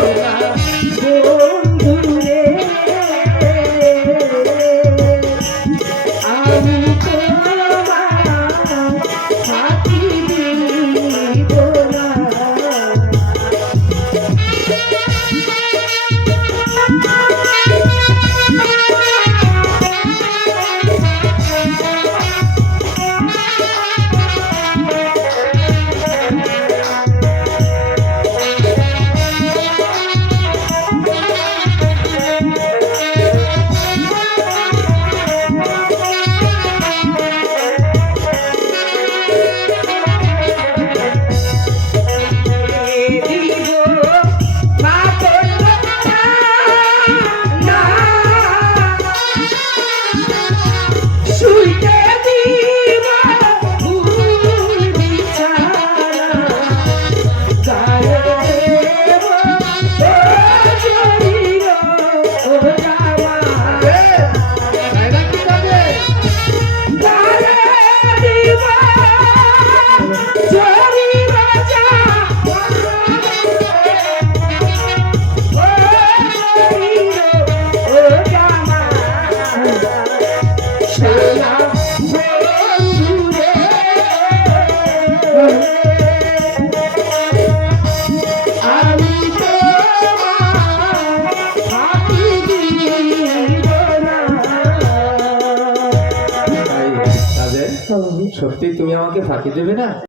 না সত্যি তুমি আমাকে ফাঁকি দেবে না